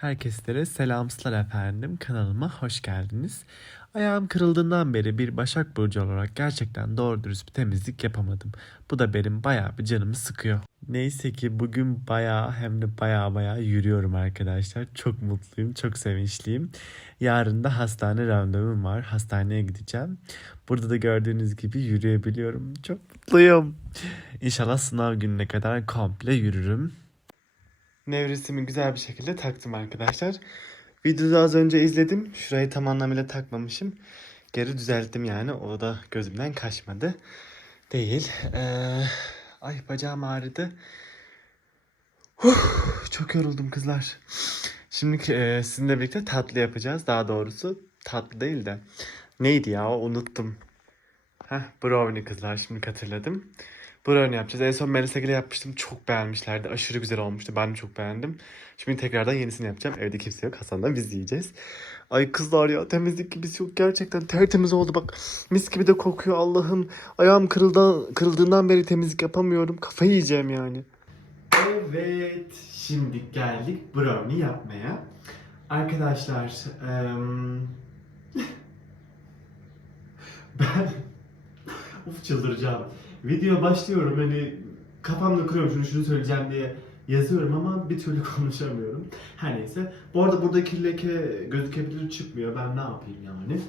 Herkeslere selamslar efendim. Kanalıma hoş geldiniz. Ayağım kırıldığından beri bir Başak Burcu olarak gerçekten doğru dürüst bir temizlik yapamadım. Bu da benim bayağı bir canımı sıkıyor. Neyse ki bugün bayağı hem de bayağı bayağı yürüyorum arkadaşlar. Çok mutluyum, çok sevinçliyim. Yarın da hastane randevum var. Hastaneye gideceğim. Burada da gördüğünüz gibi yürüyebiliyorum. Çok mutluyum. İnşallah sınav gününe kadar komple yürürüm. Nevresimi güzel bir şekilde taktım arkadaşlar. Videoda az önce izledim. Şurayı tam anlamıyla takmamışım. Geri düzelttim yani. O da gözümden kaçmadı. Değil. Ee, ay bacağım ağrıdı. Huh, çok yoruldum kızlar. Şimdi e, sizinle birlikte tatlı yapacağız. Daha doğrusu tatlı değil de. Neydi ya unuttum. Heh, brownie kızlar şimdi hatırladım. Brownie yapacağız. En son Melisa'yla ile yapmıştım. Çok beğenmişlerdi. Aşırı güzel olmuştu. Ben de çok beğendim. Şimdi tekrardan yenisini yapacağım. Evde kimse yok. Hasan'la biz yiyeceğiz. Ay kızlar ya temizlik gibisi yok. Gerçekten tertemiz oldu bak. Mis gibi de kokuyor Allah'ım. Ayağım kırıldı, kırıldığından beri temizlik yapamıyorum. Kafayı yiyeceğim yani. Evet. Şimdi geldik brownie yapmaya. Arkadaşlar em, ben Uf çıldıracağım. Video başlıyorum hani kafamda kuruyorum şunu şunu söyleyeceğim diye yazıyorum ama bir türlü konuşamıyorum. Her neyse. Bu arada buradaki leke gözükebilir çıkmıyor. Ben ne yapayım yani?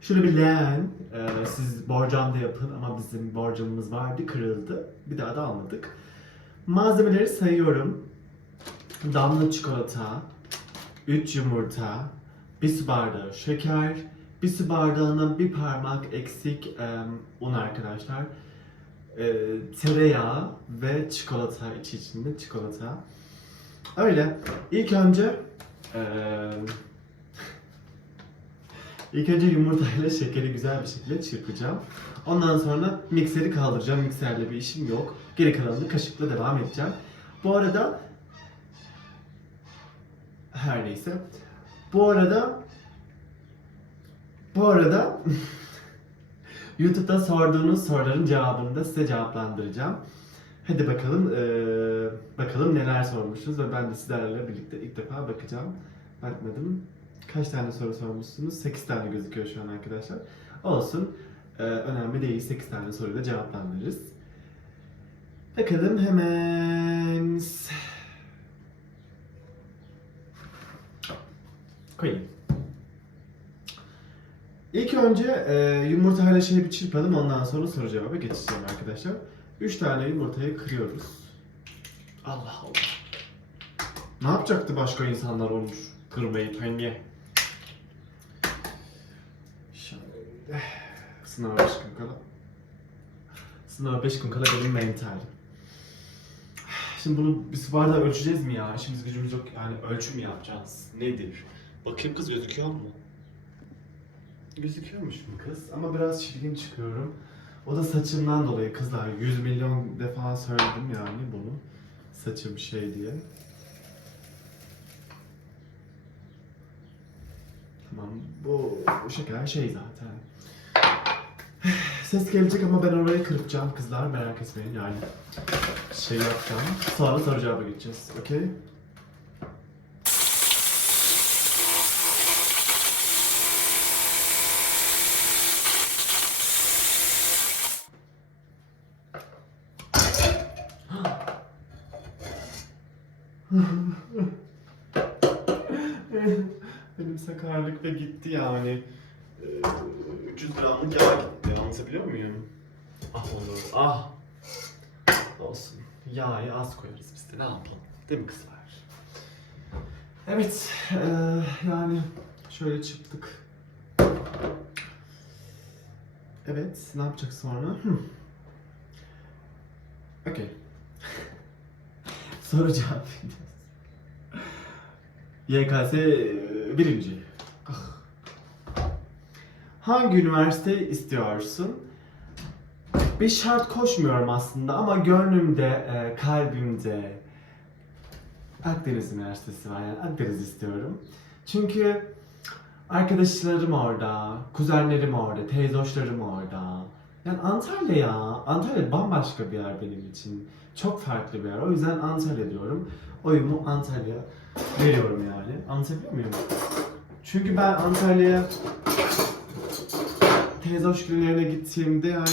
Şöyle bir leğen. e, siz borcamda yapın ama bizim borcamımız vardı kırıldı. Bir daha da almadık. Malzemeleri sayıyorum. Damla çikolata, 3 yumurta, 1 su bardağı şeker, bir su bardağına bir parmak eksik e, un arkadaşlar. E, tereyağı ve çikolata iç içinde çikolata. Öyle. İlk önce e, ilk önce yumurtayla şekeri güzel bir şekilde çırpacağım. Ondan sonra mikseri kaldıracağım. Mikserle bir işim yok. Geri kalanını kaşıkla devam edeceğim. Bu arada her neyse. Bu arada bu arada YouTube'da sorduğunuz soruların cevabını da size cevaplandıracağım. Hadi bakalım eee, bakalım neler sormuşsunuz ve ben de sizlerle birlikte ilk defa bakacağım. Bakmadım. Kaç tane soru sormuşsunuz? 8 tane gözüküyor şu an arkadaşlar. Olsun. Eee, önemli değil. 8 tane soruyu da cevaplandırırız. Bakalım hemen İlk önce e, yumurtayla şeyi bir çırpalım ondan sonra soru cevaba geçeceğim arkadaşlar. 3 tane yumurtayı kırıyoruz. Allah Allah. Ne yapacaktı başka insanlar olmuş kırmayı penge? Şöyle. Sınava 5 gün kala. Sınava 5 gün kala benim mental. Şimdi bunu bir bardağı ölçeceğiz mi ya? İşimiz gücümüz yok yani ölçüm yapacağız? Nedir? Bakayım kız gözüküyor mu? Gözüküyormuş mu kız? Ama biraz çirkin çıkıyorum. O da saçımdan dolayı kızlar. 100 milyon defa söyledim yani bunu. Saçım şey diye. Tamam bu, bu şeker şey zaten. Ses gelecek ama ben orayı kırpacağım kızlar merak etmeyin yani. Şey yapacağım. Sonra soru cevaba geçeceğiz. Okey? Benim sakarlık da gitti yani. Ee, 300 gramlık yağ gitti. Anlatabiliyor muyum? Ah olur. Ah. Olsun. Yağı az koyarız biz de. Ne yapalım? Değil mi kızlar? Evet. eee, yani şöyle çıktık. Evet. Ne yapacak sonra? Hmm. Okey. Soru cevap videosu. YKS birinci. Hangi üniversite istiyorsun? Bir şart koşmuyorum aslında ama gönlümde, e, kalbimde Akdeniz Üniversitesi var yani Akdeniz istiyorum. Çünkü arkadaşlarım orada, kuzenlerim orada, teyzoşlarım orada. Yani Antalya ya, Antalya bambaşka bir yer benim için. Çok farklı bir yer. O yüzden Antalya diyorum. Oyumu Antalya veriyorum yani. Anlatabiliyor muyum? Çünkü ben Antalya'ya teyze hoş günlerine gittiğimde yani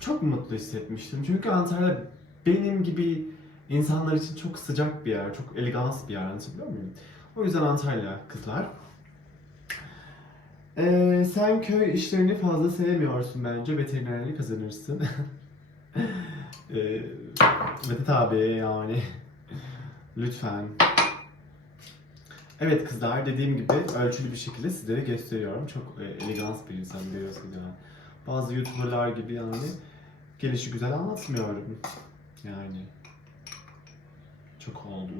çok mutlu hissetmiştim. Çünkü Antalya benim gibi insanlar için çok sıcak bir yer, çok elegans bir yer anlatabiliyor muyum? O yüzden Antalya kızlar. Ee, sen köy işlerini fazla sevmiyorsun bence. Veterinerliği kazanırsın. ee, Vedat abi yani. Lütfen. Evet kızlar dediğim gibi ölçülü bir şekilde sizlere gösteriyorum. Çok e, elegans bir insan biliyorsunuz yani. Bazı youtuberlar gibi yani gelişi güzel anlatmıyorum. Yani. Çok oldu.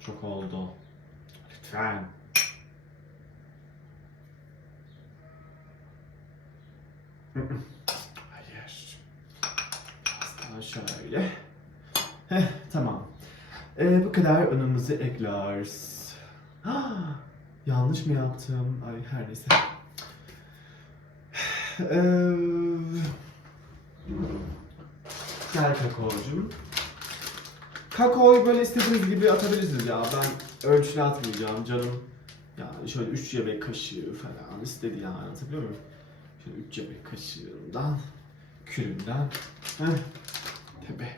Çok oldu. Lütfen. Hayır. Biraz daha şöyle. Heh, tamam. Ee, bu kadar unumuzu ekleriz. Yanlış mı yaptım? Ay her neyse. Ee, gel kakaocuğum. Kakaoyu böyle istediğiniz gibi atabilirsiniz ya. Ben ölçülü atmayacağım canım. Yani şöyle 3 yemek kaşığı falan istedi yani anlatabiliyor muyum? Şöyle 3 yemek kaşığından, külünden. Heh. Tabii.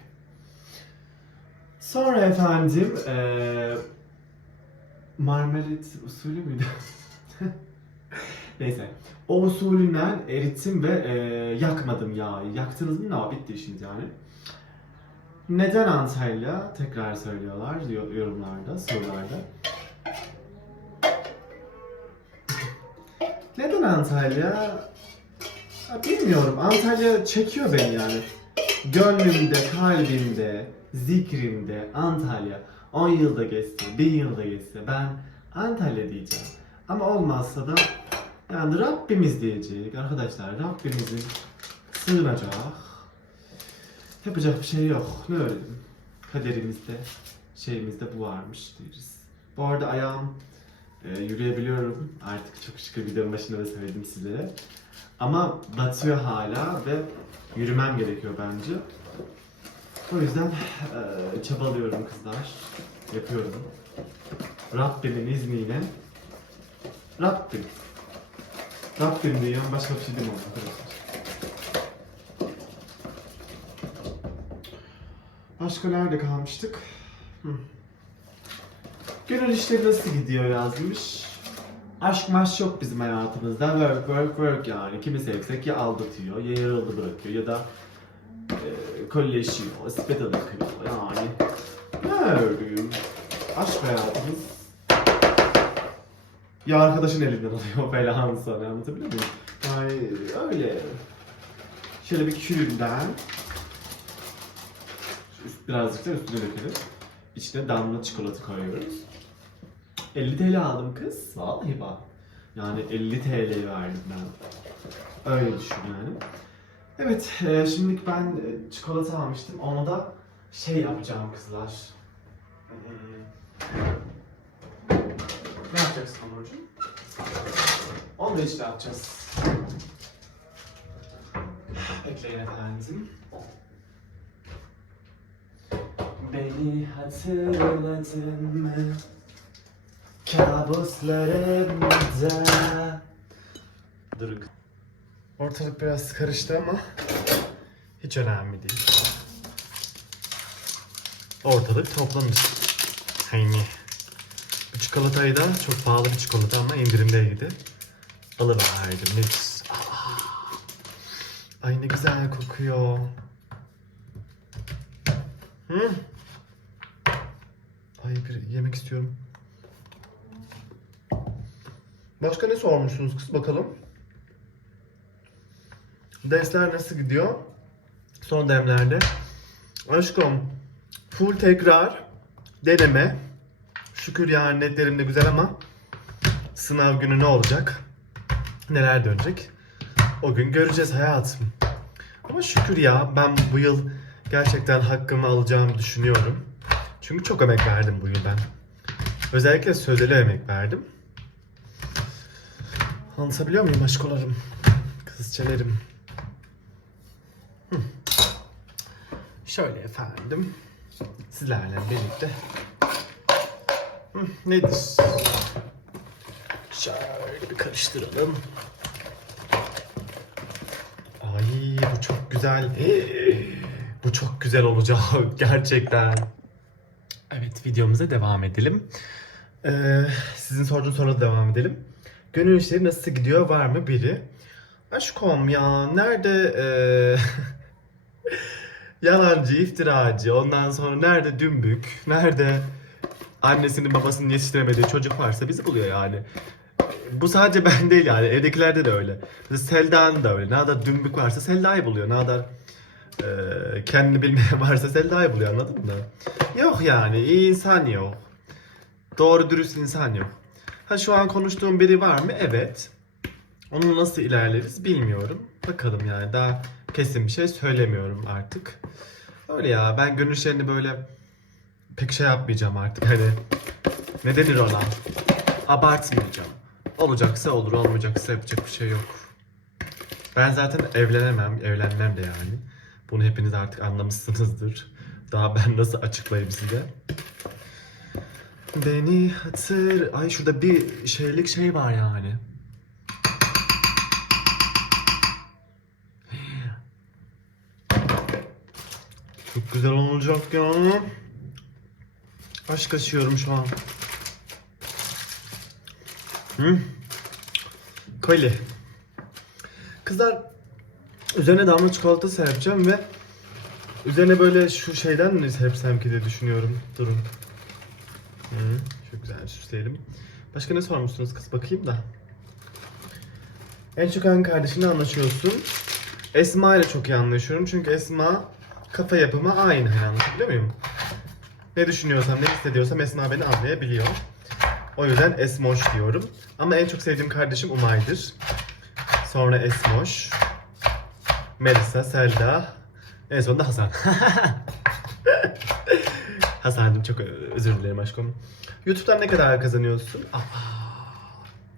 Sonra efendim eee marmelat usulü müydü? Neyse. O usulünden erittim ve eee, yakmadım yağı. Yaktınız mı? Ne bitti işiniz yani. Neden Antalya? Tekrar söylüyorlar yorumlarda, sorularda. Neden Antalya? Ya bilmiyorum. Antalya çekiyor beni yani. Gönlümde, kalbimde, zikrimde Antalya 10 yılda geçse, 1000 yılda geçse ben Antalya diyeceğim. Ama olmazsa da yani Rabbimiz diyecek arkadaşlar. Rabbimizin sığınacak. Yapacak bir şey yok. Ne öğredim? Kaderimizde, şeyimizde bu varmış deriz. Bu arada ayağım e, yürüyebiliyorum. Artık çok şükür videonun başında da söyledim sizlere. Ama batıyor hala ve yürümem gerekiyor bence. O yüzden eee, çabalıyorum kızlar. Yapıyorum. Rabbimin izniyle. Rabbim. Rabbim diyorum başka bir şey demiyorum arkadaşlar. Başka nerede kalmıştık? Hı. Gönül işleri nasıl gidiyor yazmış. Aşk maş yok bizim hayatımızda. Work work work yani. Kimi sevsek ya aldatıyor ya yarıldı bırakıyor ya da e, kolleşiyor, ispet akıyor yani. Ne örgüyüm? Aşk hayatımız ya arkadaşın elinden alıyor falan sana anlatabiliyor muyum? Yani öyle. Şöyle bir külünden birazcık da üstüne dökelim. İçine damla çikolata koyuyoruz. 50 TL aldım kız. Vallahi bak. Yani 50 TL verdim ben. Öyle düşün yani. Evet, e, şimdilik ben e, çikolata almıştım. Onu da şey yapacağım kızlar. Hmm. Ne yapacaksın hamurcuğum? Onu da işte yapacağız. Bekleyin efendim. Beni hatırladın mı? Kabuslarımda Durun. Ortalık biraz karıştı ama hiç önemli değil. Ortalık toplanır. Hani bu çikolatayı da çok pahalı bir çikolata ama indirimdeydi. Alıverdim lüks. Aa, Ay ne güzel kokuyor. Hı? Ay bir yemek istiyorum. Başka ne sormuşsunuz kız bakalım? Dersler nasıl gidiyor? Son demlerde. Aşkım full tekrar deneme. Şükür yani netlerim de güzel ama sınav günü ne olacak? Neler dönecek? O gün göreceğiz hayatım. Ama şükür ya ben bu yıl gerçekten hakkımı alacağımı düşünüyorum. Çünkü çok emek verdim bu yıl ben. Özellikle sözeli emek verdim. Anlatabiliyor muyum aşkolarım? Kızçelerim. Şöyle efendim. Sizlerle birlikte nedir? Şöyle karıştıralım. Ay bu çok güzel. Bu çok güzel olacak gerçekten. Evet videomuza devam edelim. Ee, sizin sorduğunuz soruda devam edelim. Gönül işleri nasıl gidiyor? Var mı biri? Aşkım ya nerede eee, yalancı, iftiracı, ondan sonra nerede dümbük, nerede annesinin babasının yetiştiremediği çocuk varsa bizi buluyor yani. Bu sadece ben değil yani evdekilerde de öyle. Mesela Selda'nın da öyle. Ne kadar dümbük varsa Selda'yı buluyor. Ne kadar eee, kendini bilmeyen varsa Selda'yı buluyor anladın mı? Yok yani iyi insan yok. Doğru dürüst insan yok. Ha şu an konuştuğum biri var mı? Evet. Onu nasıl ilerleriz bilmiyorum. Bakalım yani daha kesin bir şey söylemiyorum artık. Öyle ya ben gönül böyle pek şey yapmayacağım artık hani ne denir ona? Abartmayacağım. Olacaksa olur olmayacaksa yapacak bir şey yok. Ben zaten evlenemem, evlenmem de yani. Bunu hepiniz artık anlamışsınızdır. Daha ben nasıl açıklayayım size? Beni hatır... Ay şurada bir şeylik şey var yani. Çok güzel olacak ya. Aşk kaşıyorum şu an. Hı? Koli. Kızlar üzerine damla çikolata serpeceğim ve üzerine böyle şu şeyden mi serpsem ki diye düşünüyorum. Durun. Hı, çok güzel süsleyelim. Başka ne sormuşsunuz kız bakayım da. En çok hangi kardeşinle anlaşıyorsun? Esma ile çok iyi anlaşıyorum çünkü Esma kafa yapımı aynı hani anlatabiliyor muyum? Ne düşünüyorsam, ne hissediyorsam Esma beni anlayabiliyor. O yüzden Esmoş diyorum. Ama en çok sevdiğim kardeşim Umay'dır. Sonra Esmoş. Melisa, Selda. En sonunda Hasan. Hasan'cığım çok özür dilerim aşkım. YouTube'dan ne kadar kazanıyorsun? Aa,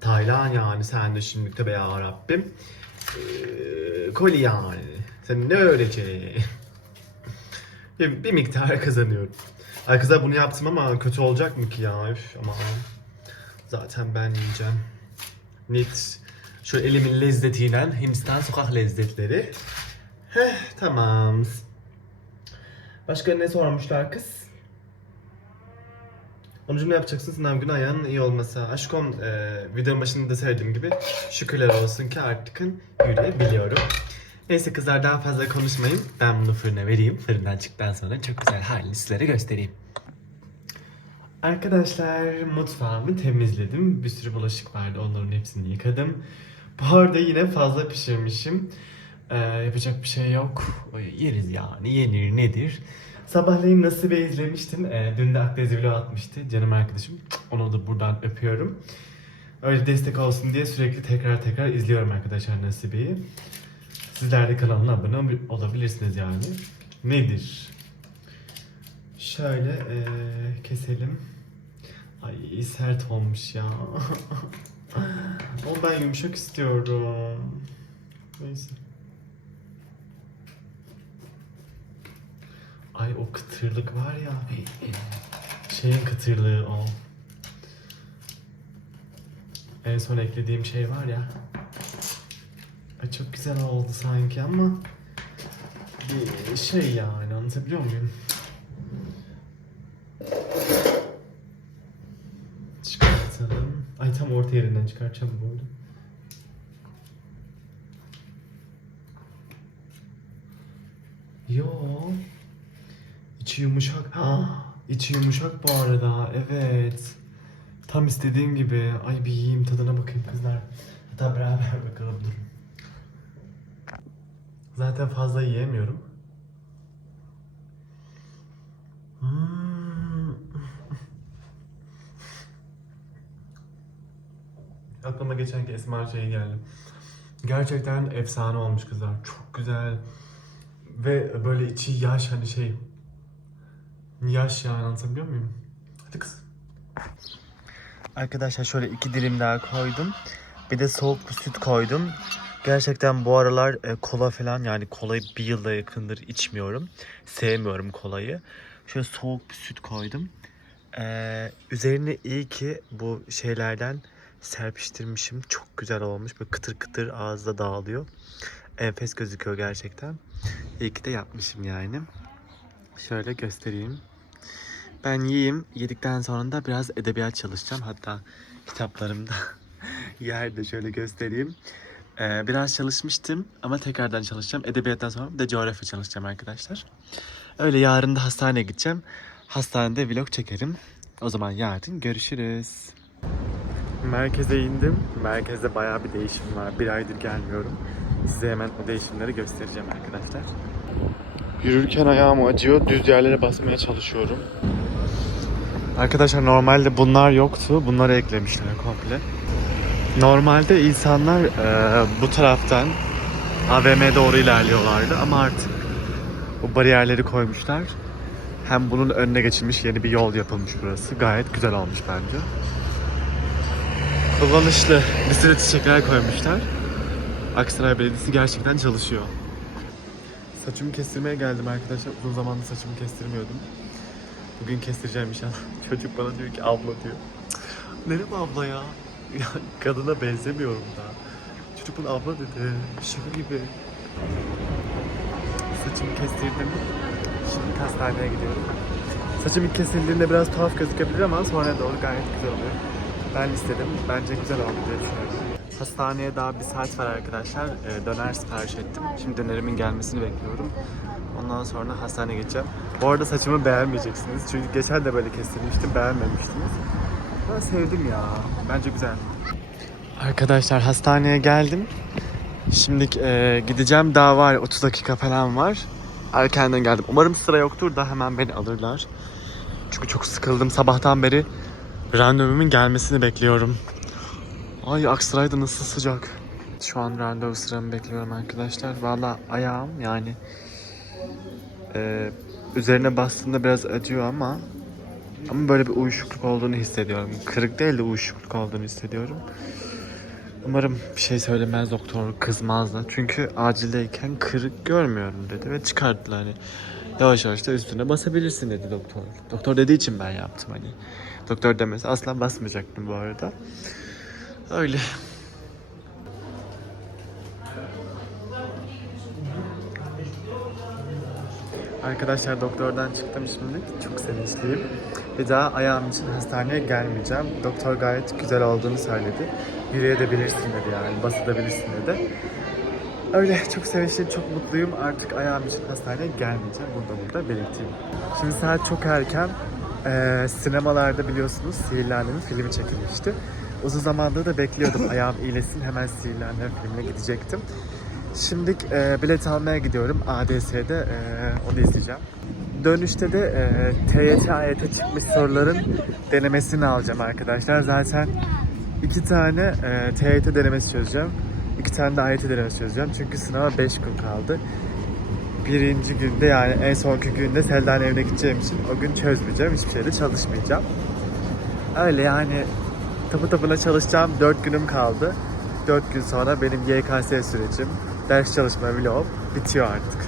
Taylan yani sen de şimdi tövbe ya Rabbim. Ee, koli yani. Sen ne öğreteceksin? Bir, bir miktar kazanıyorum. Ay kızlar bunu yaptım ama kötü olacak mı ki ya? Üf, ama zaten ben yiyeceğim. Net. Şu elimin lezzetiyle Hindistan sokak lezzetleri. Heh tamam. Başka ne sormuşlar kız? Onu ne yapacaksın sınav günü ayağının iyi olması. Aşkım e, videonun başında da söylediğim gibi şükürler olsun ki artık yürüyebiliyorum. Neyse kızlar daha fazla konuşmayın. Ben bunu fırına vereyim. Fırından çıktıktan sonra çok güzel halini sizlere göstereyim. Arkadaşlar mutfağımı temizledim. Bir sürü bulaşık vardı. Onların hepsini yıkadım. Bu arada yine fazla pişirmişim. Ee, yapacak bir şey yok. Yeriz yani. Yenir nedir? Sabahleyin Nasibe izlemiştim. Ee, dün de Akdeniz vlog atmıştı. Canım arkadaşım. Onu da buradan öpüyorum. Öyle destek olsun diye sürekli tekrar tekrar izliyorum arkadaşlar Nasibe'yi. Sizler de kanalına abone olabilirsiniz yani. Nedir? Şöyle eee, keselim. Ay sert olmuş ya. Ama ben yumuşak istiyorum. Neyse. Ay o kıtırlık var ya. Şeyin kıtırlığı o. En son eklediğim şey var ya. Ay çok güzel oldu sanki ama bir şey yani anlatabiliyor muyum? Çıkartalım. Ay tam orta yerinden çıkartacağım bu arada. Yo. İçi yumuşak. Ha, içi yumuşak bu arada. Evet. Tam istediğim gibi. Ay bir yiyeyim tadına bakayım kızlar. Hatta beraber bakalım durun. Zaten fazla yiyemiyorum. Hmm. Aklıma geçen ki Esma şey geldi. Gerçekten efsane olmuş kızlar. Çok güzel. Ve böyle içi yaş hani şey. Yaş yani anlatabiliyor muyum? Hadi kız. Arkadaşlar şöyle iki dilim daha koydum. Bir de soğuk bir süt koydum. Gerçekten bu aralar e, kola falan yani kolayı bir yılda yakındır içmiyorum. Sevmiyorum kolayı. Şöyle soğuk bir süt koydum. Ee, üzerine iyi ki bu şeylerden serpiştirmişim. Çok güzel olmuş. Böyle kıtır kıtır ağızda dağılıyor. Enfes gözüküyor gerçekten. İyi ki de yapmışım yani. Şöyle göstereyim. Ben yiyeyim. Yedikten sonra da biraz edebiyat çalışacağım. Hatta kitaplarımda yerde şöyle göstereyim. Ee, biraz çalışmıştım ama tekrardan çalışacağım. Edebiyattan sonra bir de coğrafya çalışacağım arkadaşlar. Öyle yarın da hastaneye gideceğim. Hastanede vlog çekerim. O zaman yarın görüşürüz. Merkeze indim. Merkezde bayağı bir değişim var. Bir aydır gelmiyorum. Size hemen o değişimleri göstereceğim arkadaşlar. Yürürken ayağım acıyor. Düz yerlere basmaya çalışıyorum. Arkadaşlar normalde bunlar yoktu. Bunları eklemişler komple. Normalde insanlar e, bu taraftan AVM'ye doğru ilerliyorlardı ama artık bu bariyerleri koymuşlar. Hem bunun önüne geçilmiş yeni bir yol yapılmış burası. Gayet güzel olmuş bence. Kullanışlı bir sürü çiçekler koymuşlar. Aksaray Belediyesi gerçekten çalışıyor. Saçımı kestirmeye geldim arkadaşlar. Uzun zamandır saçımı kestirmiyordum. Bugün kestireceğim inşallah. Çocuk bana diyor ki abla diyor. Merhaba abla ya. Kadına benzemiyorum daha. Çocuk bana abla dedi. Şaka gibi. Saçımı kestirdim. Şimdi hastaneye gidiyorum. Saçım ilk kesildiğinde biraz tuhaf gözükebilir ama sonra doğru gayet güzel oluyor. Ben istedim. Bence güzel oldu diye düşünüyorum. Hastaneye daha bir saat var arkadaşlar. Ee, döner sipariş ettim. Şimdi dönerimin gelmesini bekliyorum. Ondan sonra hastaneye geçeceğim. Bu arada saçımı beğenmeyeceksiniz. Çünkü geçen de böyle kestirmiştim. Beğenmemiştiniz. Ben sevdim ya. Bence güzel. Arkadaşlar hastaneye geldim. Şimdi e, gideceğim. Daha var 30 dakika falan var. Erkenden geldim. Umarım sıra yoktur da hemen beni alırlar. Çünkü çok sıkıldım. Sabahtan beri randevumun gelmesini bekliyorum. Ay Aksaray'da nasıl sıcak. Şu an randevu sıramı bekliyorum arkadaşlar. Valla ayağım yani e, üzerine bastığımda biraz acıyor ama ama böyle bir uyuşukluk olduğunu hissediyorum. Kırık değil de uyuşukluk olduğunu hissediyorum. Umarım bir şey söylemez doktor kızmaz da. Çünkü acildeyken kırık görmüyorum dedi ve çıkarttılar hani. Yavaş yavaş da üstüne basabilirsin dedi doktor. Doktor dediği için ben yaptım hani. Doktor demesi asla basmayacaktım bu arada. Öyle. Arkadaşlar doktordan çıktım şimdi. Çok sevinçliyim. Bir daha ayağım için hastaneye gelmeyeceğim. Doktor gayet güzel olduğunu söyledi. Yürüyebilirsin dedi yani. Basılabilirsin dedi. Öyle çok sevinçliyim, çok mutluyum. Artık ayağım için hastaneye gelmeyeceğim. Burada burada belirteyim. Şimdi saat çok erken. Ee, sinemalarda biliyorsunuz Sihirli filmi çekilmişti. Uzun zamandır da bekliyordum ayağım iyileşsin hemen Sihirli Annem filmine gidecektim. Şimdi e, bilet almaya gidiyorum ADS'de e, onu izleyeceğim. Dönüşte de e, TYT AYT çıkmış soruların denemesini alacağım arkadaşlar. Zaten iki tane e, TYT denemesi çözeceğim. iki tane de AYT denemesi çözeceğim. Çünkü sınava 5 gün kaldı. Birinci günde yani en sonki günde Selda'nın evine gideceğim için o gün çözmeyeceğim. Hiçbir şeyde çalışmayacağım. Öyle yani tapı tapına çalışacağım. 4 günüm kaldı. 4 gün sonra benim YKS sürecim, ders çalışma vlog bitiyor artık.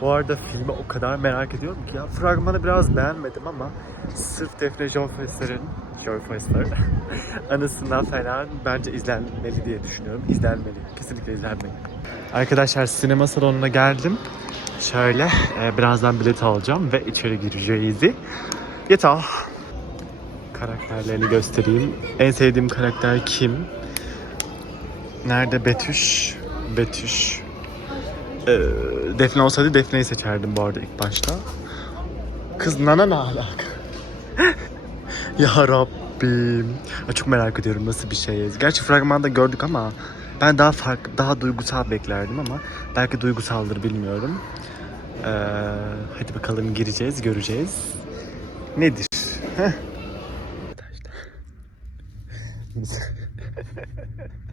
Bu arada filmi o kadar merak ediyorum ki ya fragmanı biraz beğenmedim ama sırf Defne Joffrester'in Joffrester anısından falan bence izlenmeli diye düşünüyorum. İzlenmeli. Kesinlikle izlenmeli. Arkadaşlar sinema salonuna geldim. Şöyle e, birazdan bilet alacağım ve içeri gireceğiz. Yeter. Karakterlerini göstereyim. En sevdiğim karakter kim? Nerede Betüş? Betüş. Ee, Defne olsaydı Defne'yi seçerdim bu arada ilk başta. Kız Nana ne alaka? ya Rabbim. Çok merak ediyorum nasıl bir şey. Gerçi fragmanda gördük ama ben daha farklı, daha duygusal beklerdim ama belki duygusaldır bilmiyorum. Ee, hadi bakalım gireceğiz, göreceğiz. Nedir? Heh.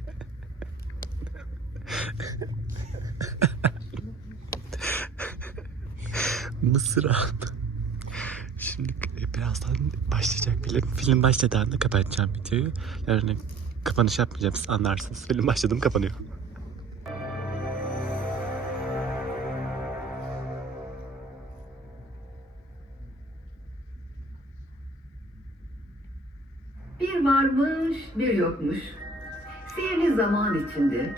Mısır aldım. Şimdi birazdan başlayacak film. Film başladığında kapatacağım videoyu. Yarın kapanış yapmayacağım siz anlarsınız. Film başladım kapanıyor. varmış, bir yokmuş. Sihirli zaman içinde